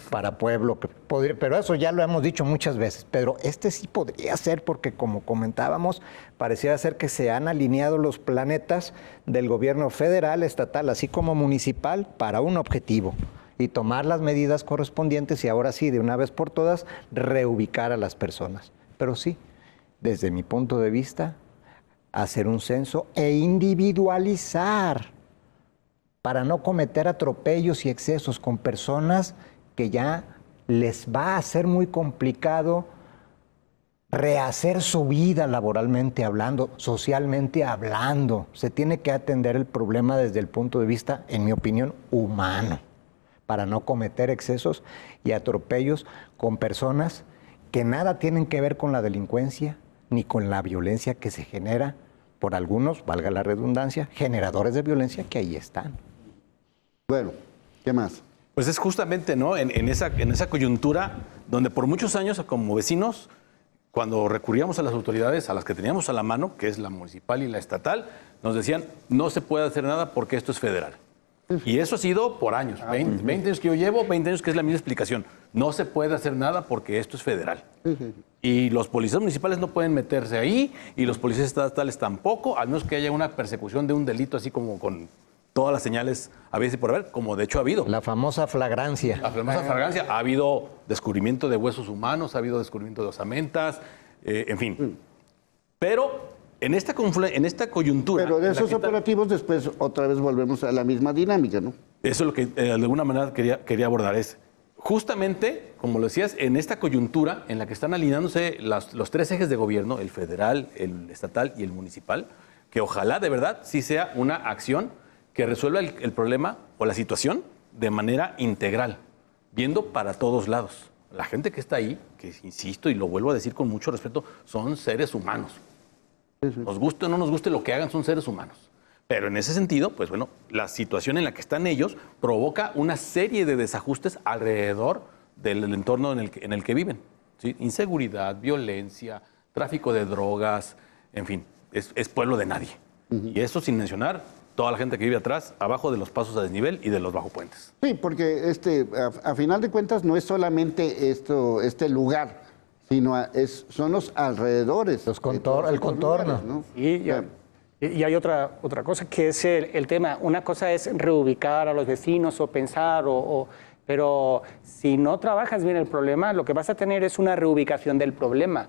para Pueblo, pero eso ya lo hemos dicho muchas veces, pero este sí podría ser porque, como comentábamos, pareciera ser que se han alineado los planetas del gobierno federal, estatal, así como municipal, para un objetivo, y tomar las medidas correspondientes y ahora sí, de una vez por todas, reubicar a las personas. Pero sí, desde mi punto de vista, hacer un censo e individualizar para no cometer atropellos y excesos con personas que ya les va a ser muy complicado rehacer su vida laboralmente hablando, socialmente hablando. Se tiene que atender el problema desde el punto de vista, en mi opinión, humano, para no cometer excesos y atropellos con personas que nada tienen que ver con la delincuencia ni con la violencia que se genera por algunos, valga la redundancia, generadores de violencia que ahí están. Bueno, ¿qué más? Pues es justamente, ¿no? En esa coyuntura donde por muchos años como vecinos, cuando recurríamos a las autoridades, a las que teníamos a la mano, que es la municipal y la estatal, nos decían, no se puede hacer nada porque esto es federal. Y eso ha sido por años, 20 años que yo llevo, 20 años que es la misma explicación. No se puede hacer nada porque esto es federal. Y los policías municipales no pueden meterse ahí, y los policías estatales tampoco, al menos que haya una persecución de un delito así como con todas las señales a veces por haber, como de hecho ha habido. La famosa flagrancia. La famosa flagrancia. Ha habido descubrimiento de huesos humanos, ha habido descubrimiento de osamentas, en fin. Pero en esta coyuntura... Pero de esos operativos después otra vez volvemos a la misma dinámica, ¿no? Eso es lo que de alguna manera quería abordar. Es justamente, como lo decías, en esta coyuntura en la que están alineándose los tres ejes de gobierno, el federal, el estatal y el municipal, que ojalá de verdad sí sea una acción que resuelva el problema o la situación de manera integral, viendo para todos lados. La gente que está ahí, que insisto y lo vuelvo a decir con mucho respeto, son seres humanos. Nos guste o no nos guste lo que hagan, son seres humanos. Pero en ese sentido, pues bueno, la situación en la que están ellos provoca una serie de desajustes alrededor del entorno en el que viven. ¿Sí? Inseguridad, violencia, tráfico de drogas, en fin, es pueblo de nadie. Y eso sin mencionar toda la gente que vive atrás, abajo de los pasos a desnivel y de los bajopuentes. Sí, porque a final de cuentas no es solamente este lugar, sino son los alrededores. El contorno. Lugares, ¿no? Y hay otra cosa que es el tema. Una cosa es reubicar a los vecinos o pensar, pero si no trabajas bien el problema, lo que vas a tener es una reubicación del problema.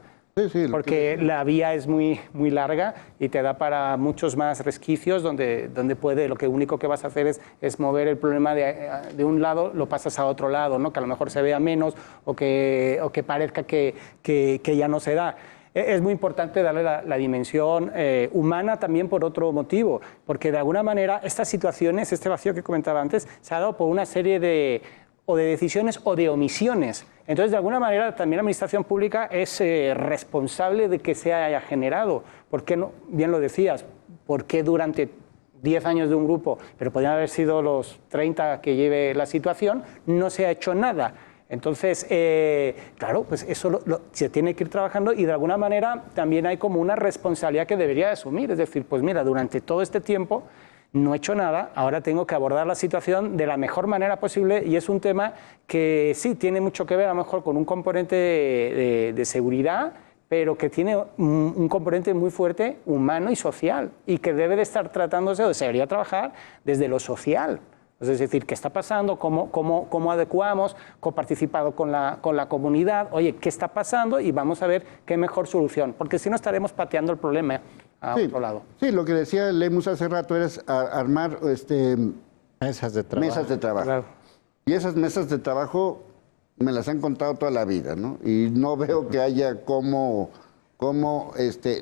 Porque la vía es muy, muy larga y te da para muchos más resquicios donde lo único que vas a hacer es mover el problema de un lado, lo pasas a otro lado, ¿no? Que a lo mejor se vea menos o que parezca que ya no se da. Es muy importante darle la dimensión humana también por otro motivo, porque de alguna manera estas situaciones, este vacío que comentaba antes, se ha dado por una serie de decisiones o de omisiones. Entonces, de alguna manera, también la administración pública es responsable de que se haya generado. ¿Por qué no? Bien lo decías, ¿por qué durante 10 años de un grupo, pero podrían haber sido los 30 que lleve la situación, no se ha hecho nada? Entonces, claro, pues eso se tiene que ir trabajando y de alguna manera también hay como una responsabilidad que debería asumir. Es decir, pues mira, durante todo este tiempo no he hecho nada, ahora tengo que abordar la situación de la mejor manera posible y es un tema que sí tiene mucho que ver a lo mejor con un componente de seguridad, pero que tiene un componente muy fuerte humano y social y que debe de estar tratándose o se debería trabajar desde lo social. Es decir, ¿qué está pasando? ¿Cómo adecuamos? ¿Coparticipado con la comunidad? Oye, ¿qué está pasando? Y vamos a ver qué mejor solución, porque si no estaremos pateando el problema a otro lado. Sí, lo que decía Lemus hace rato era armar mesas de trabajo. Claro. Y esas mesas de trabajo me las han contado toda la vida, ¿no? Y no veo que haya cómo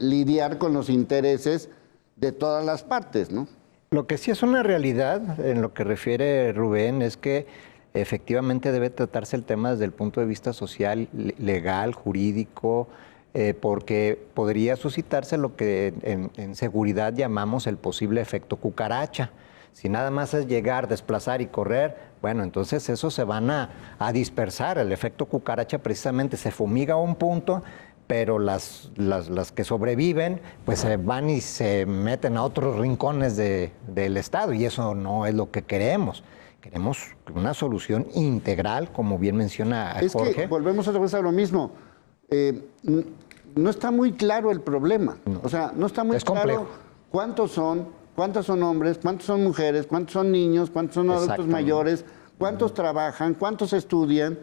lidiar con los intereses de todas las partes, ¿no? Lo que sí es una realidad en lo que refiere Rubén es que efectivamente debe tratarse el tema desde el punto de vista social, legal, jurídico, porque podría suscitarse lo que en seguridad llamamos el posible efecto cucaracha. Si nada más es llegar, desplazar y correr, bueno, entonces eso se van a dispersar. El efecto cucaracha precisamente se fumiga a un punto, pero las que sobreviven pues se van y se meten a otros rincones del Estado y eso no es lo que queremos. Queremos una solución integral, como bien menciona Jorge. Es que volvemos otra vez a lo mismo. No está muy claro el problema. No. O sea, no está muy claro cuántos son hombres, cuántos son mujeres, cuántos son niños, cuántos son adultos mayores, cuántos trabajan, cuántos estudian,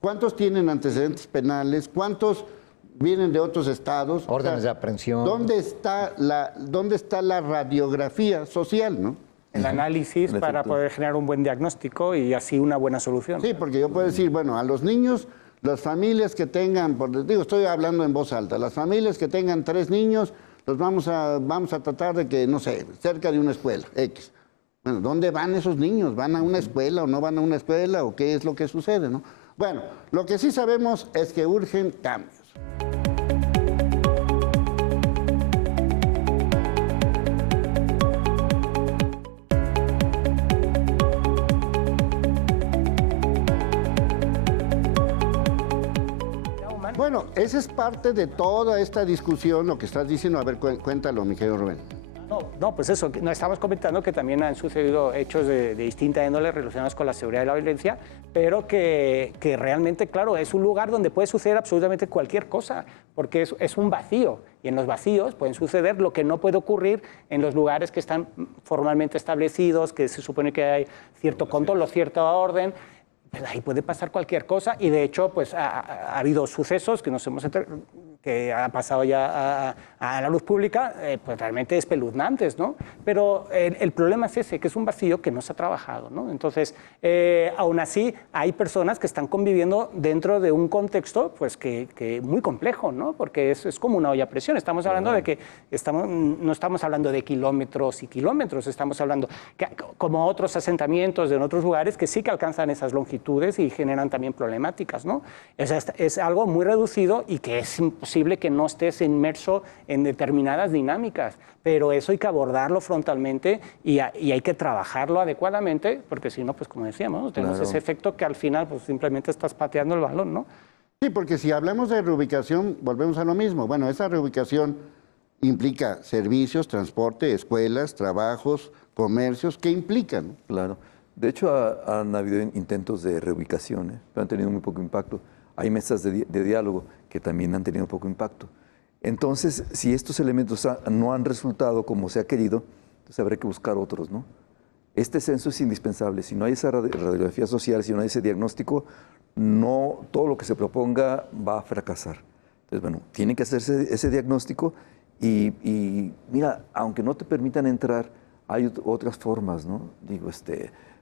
cuántos tienen antecedentes penales, cuántos vienen de otros estados. Órdenes de aprehensión. ¿Dónde está la radiografía social, no? El análisis para poder generar un buen diagnóstico y así una buena solución. Sí, porque yo puedo decir, bueno, a los niños, las familias que tengan, estoy hablando en voz alta, las familias que tengan 3 niños, los vamos a tratar de que, no sé, cerca de una escuela, X. Bueno, ¿dónde van esos niños? ¿Van a una escuela o no van a una escuela? ¿O qué es lo que sucede, no? Bueno, lo que sí sabemos es que urgen cambios. Bueno, esa es parte de toda esta discusión, lo que estás diciendo. A ver, cuéntalo, mi querido Rubén. No, pues eso, nos estamos comentando que también han sucedido hechos de distinta índole relacionados con la seguridad y la violencia, pero que realmente, claro, es un lugar donde puede suceder absolutamente cualquier cosa, porque es un vacío, y en los vacíos pueden suceder lo que no puede ocurrir en los lugares que están formalmente establecidos, que se supone que hay cierto control o cierta orden. Pues ahí puede pasar cualquier cosa, y de hecho pues ha habido sucesos que que han pasado ya a la luz pública, pues realmente espeluznantes, ¿no? Pero el problema es ese, que es un vacío que no se ha trabajado, ¿no? Entonces, aún así, hay personas que están conviviendo dentro de un contexto pues que muy complejo, ¿no? Porque es como una olla a presión. Estamos hablando de que no estamos hablando de kilómetros y kilómetros, estamos hablando como otros asentamientos en otros lugares que sí que alcanzan esas longitudes y generan también problemáticas, ¿no? Es algo muy reducido y que es imposible que no estés inmerso en determinadas dinámicas, pero eso hay que abordarlo frontalmente y hay que trabajarlo adecuadamente, porque si no, pues como decíamos, tenemos ese efecto que al final pues simplemente estás pateando el balón, ¿no? Sí, porque si hablamos de reubicación, volvemos a lo mismo. Bueno, esa reubicación implica servicios, transporte, escuelas, trabajos, comercios. ¿Qué implican? Claro. De hecho, han habido intentos de reubicación, pero han tenido muy poco impacto. Hay mesas de diálogo que también han tenido poco impacto. Entonces, si estos elementos no han resultado como se ha querido, entonces habrá que buscar otros, ¿no? Este censo es indispensable. Si no hay esa radiografía social, si no hay ese diagnóstico, no todo lo que se proponga va a fracasar. Entonces, bueno, tiene que hacerse ese diagnóstico y mira, aunque no te permitan entrar, hay otras formas, ¿no? Digo,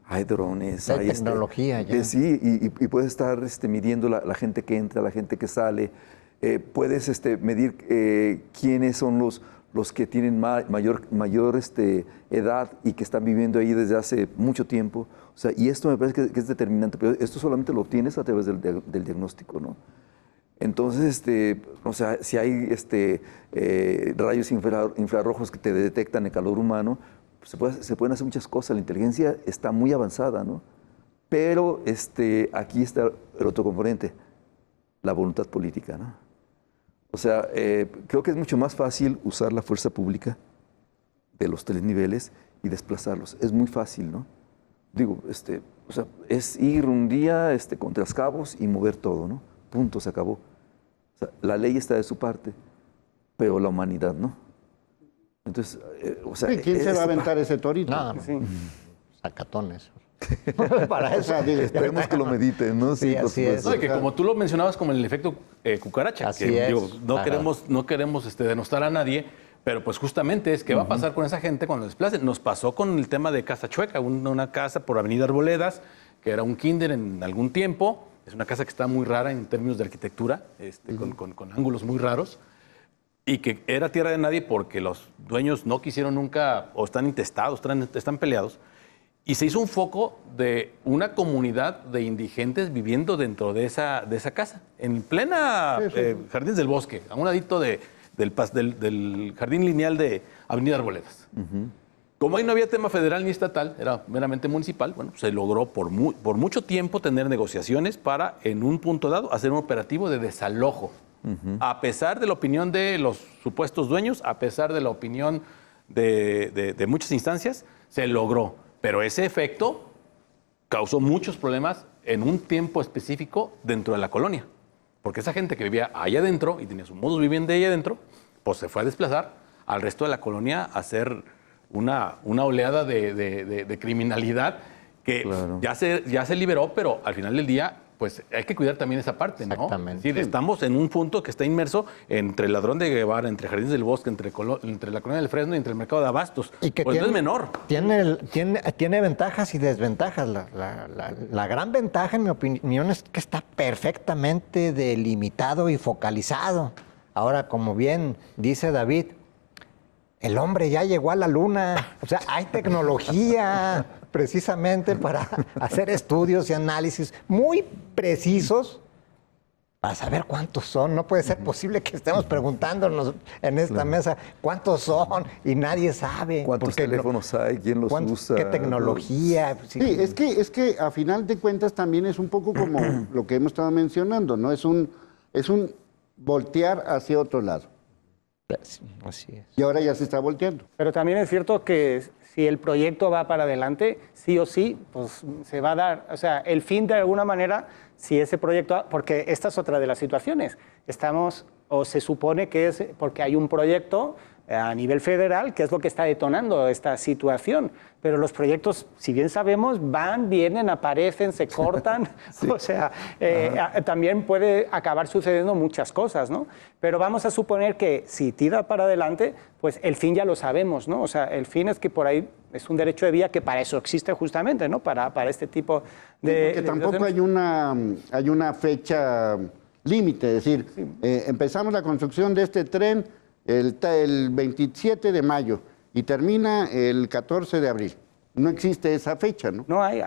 hay drones, hay tecnología ya. Sí, y puedes estar midiendo la gente que entra, la gente que sale. Puedes medir quiénes son los que tienen mayor edad y que están viviendo ahí desde hace mucho tiempo. O sea, y esto me parece que es determinante, pero esto solamente lo obtienes a través del diagnóstico, ¿no? Entonces, o sea, si hay rayos infrarrojos que te detectan el calor humano, se pueden hacer muchas cosas. La inteligencia está muy avanzada, ¿no? Pero aquí está el otro componente, la voluntad política, ¿no? O sea, creo que es mucho más fácil usar la fuerza pública de los 3 niveles y desplazarlos. Es muy fácil, ¿no? Digo, o sea, es ir un día con trascabos y mover todo, ¿no? Punto, se acabó. O sea, la ley está de su parte, pero la humanidad, ¿no? Entonces, o sea... ¿Quién se va a aventar ese torito? No, sí. Sacatones. Para eso, esperemos que lo mediten, ¿no? Sí, así es. No, y que como tú lo mencionabas, como el efecto cucaracha, así que es. Digo, no queremos denostar a nadie, pero pues justamente es qué va a pasar con esa gente cuando desplacen. Nos pasó con el tema de Casa Chueca, una casa por Avenida Arboledas, que era un kinder en algún tiempo. Es una casa que está muy rara en términos de arquitectura, con ángulos muy raros, y que era tierra de nadie porque los dueños no quisieron nunca, o están intestados, están peleados. Y se hizo un foco de una comunidad de indigentes viviendo dentro de esa casa, en plena Jardines del Bosque, a un ladito del jardín lineal de Avenida Arboledas. Como ahí no había tema federal ni estatal, era meramente municipal, bueno, se logró por mucho tiempo tener negociaciones para, en un punto dado, hacer un operativo de desalojo. A pesar de la opinión de los supuestos dueños, a pesar de la opinión de muchas instancias, se logró. Pero ese efecto causó muchos problemas en un tiempo específico dentro de la colonia. Porque esa gente que vivía allá adentro y tenía su modus vivendi allá adentro, pues se fue a desplazar al resto de la colonia a hacer una oleada de criminalidad que Claro. ya se liberó, pero al final del día pues hay que cuidar también esa parte, ¿no? Exactamente. Es decir, estamos en un punto que está inmerso entre el Ladrón de Guevara, entre Jardines del Bosque, entre la colonia del Fresno y entre el mercado de abastos. Y que pues no es menor. Tiene ventajas y desventajas. La gran ventaja, en mi opinión, es que está perfectamente delimitado y focalizado. Ahora, como bien dice David, el hombre ya llegó a la luna. O sea, hay tecnología precisamente para hacer estudios y análisis muy precisos para saber cuántos son. No puede ser posible que estemos preguntándonos en esta mesa cuántos son y nadie sabe. ¿Cuántos teléfonos hay? ¿Quién los usa? ¿Qué tecnología? Sí, es que a final de cuentas también es un poco como lo que hemos estado mencionando, ¿no? Es un voltear hacia otro lado. Así es. Y ahora ya se está volteando. Pero también es cierto que si el proyecto va para adelante, sí o sí, pues se va a dar, o sea, el fin de alguna manera, si ese proyecto, porque esta es otra de las situaciones, o se supone que es porque hay un proyecto a nivel federal que es lo que está detonando esta situación, pero los proyectos, si bien sabemos, van, vienen, aparecen, se cortan, sí. O sea, también puede acabar sucediendo muchas cosas, ¿no? Pero vamos a suponer que si tira para adelante, pues el fin ya lo sabemos, ¿no? O sea, el fin es que por ahí es un derecho de vía que para eso existe justamente, ¿no? Para este tipo de... Porque tampoco hay una fecha límite, es decir, empezamos la construcción de este tren el 27 de mayo y termina el 14 de abril. No existe esa fecha, ¿no? No hay,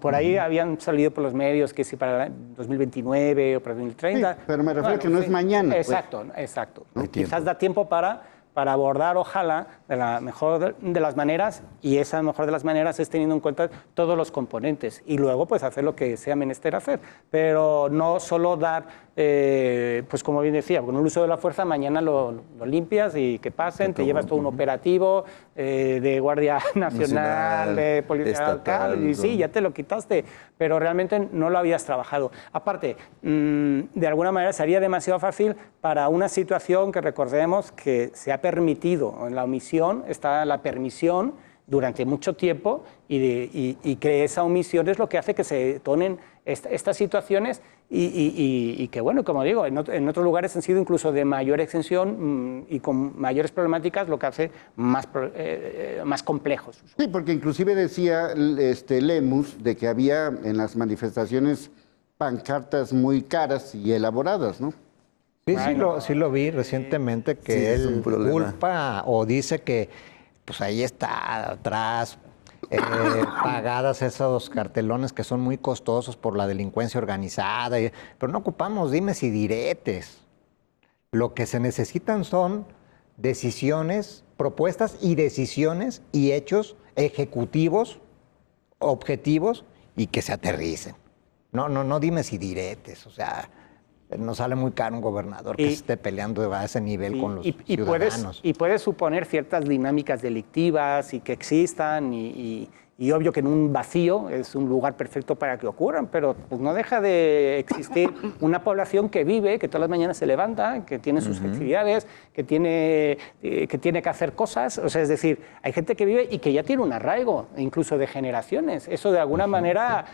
por ahí habían salido por los medios que si para 2029 o para 2030. Sí, pero me refiero que no es mañana. Exacto, pues. exacto. No Quizás da tiempo para abordar, ojalá, de la mejor de las maneras, y esa mejor de las maneras es teniendo en cuenta todos los componentes y luego pues hacer lo que sea menester hacer, pero no solo dar, pues como bien decía, con el uso de la fuerza mañana lo limpias y que pasen, te llevas todo un operativo de Guardia Nacional, de Policía Local, y sí, ya te lo quitaste, pero realmente no lo habías trabajado. Aparte, de alguna manera sería demasiado fácil para una situación que recordemos que se ha permitido, en la omisión está la permisión durante mucho tiempo y que esa omisión es lo que hace que se detonen estas situaciones y que, bueno, como digo, en otros lugares han sido incluso de mayor extensión y con mayores problemáticas, lo que hace más complejos. Sí, porque inclusive decía Lemus de que había en las manifestaciones pancartas muy caras y elaboradas, ¿no? Sí, sí lo vi recientemente, que sí, él culpa o dice que pues ahí está atrás pagadas esos cartelones que son muy costosos por la delincuencia organizada, pero no ocupamos dimes y diretes. Lo que se necesitan son decisiones, propuestas y decisiones y hechos ejecutivos, objetivos y que se aterricen. No dimes y diretes, o sea... Nos sale muy caro un gobernador que esté peleando a ese nivel con los ciudadanos. Puedes suponer ciertas dinámicas delictivas y que existan y obvio que en un vacío es un lugar perfecto para que ocurran, pero pues no deja de existir una población que vive, que todas las mañanas se levanta, que tiene sus actividades, que tiene que hacer cosas. O sea, es decir, hay gente que vive y que ya tiene un arraigo, incluso de generaciones. Eso de alguna manera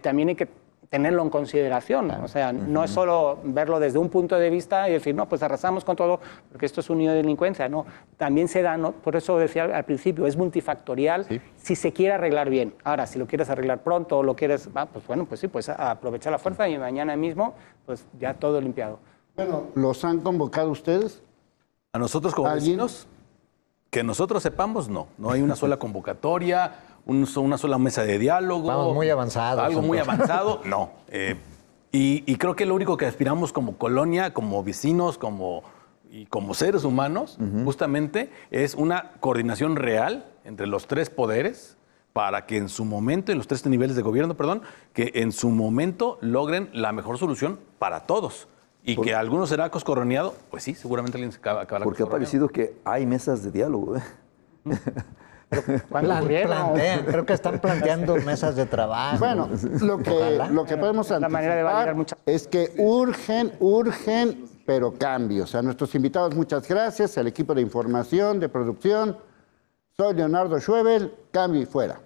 también hay que tenerlo en consideración, o sea, no es solo verlo desde un punto de vista y decir, no, pues arrasamos con todo, porque esto es un nido de delincuencia, no, también se da, ¿no? Por eso decía al principio, es multifactorial, sí. Si se quiere arreglar bien. Ahora, si lo quieres arreglar pronto o lo quieres, pues bueno, pues sí, pues aprovechar la fuerza y mañana mismo, pues ya todo limpiado. Bueno, ¿los han convocado ustedes? A nosotros como vecinos, que nosotros sepamos, no hay una sola convocatoria, una sola mesa de diálogo. Vamos muy avanzados. Algo muy avanzado, no. Y creo que lo único que aspiramos como colonia, como vecinos, como seres humanos, justamente, es una coordinación real entre los tres poderes para que en su momento, en los tres niveles de gobierno, que en su momento logren la mejor solución para todos. Y que algunos será coscorroneado, pues sí, seguramente alguien se acabará porque ha parecido que hay mesas de diálogo, Creo que están planteando mesas de trabajo. Bueno, lo que podemos anticipar es que urgen, pero cambios. A nuestros invitados, muchas gracias. Al equipo de información, de producción, soy Leonardo Schwebel, cambio y fuera.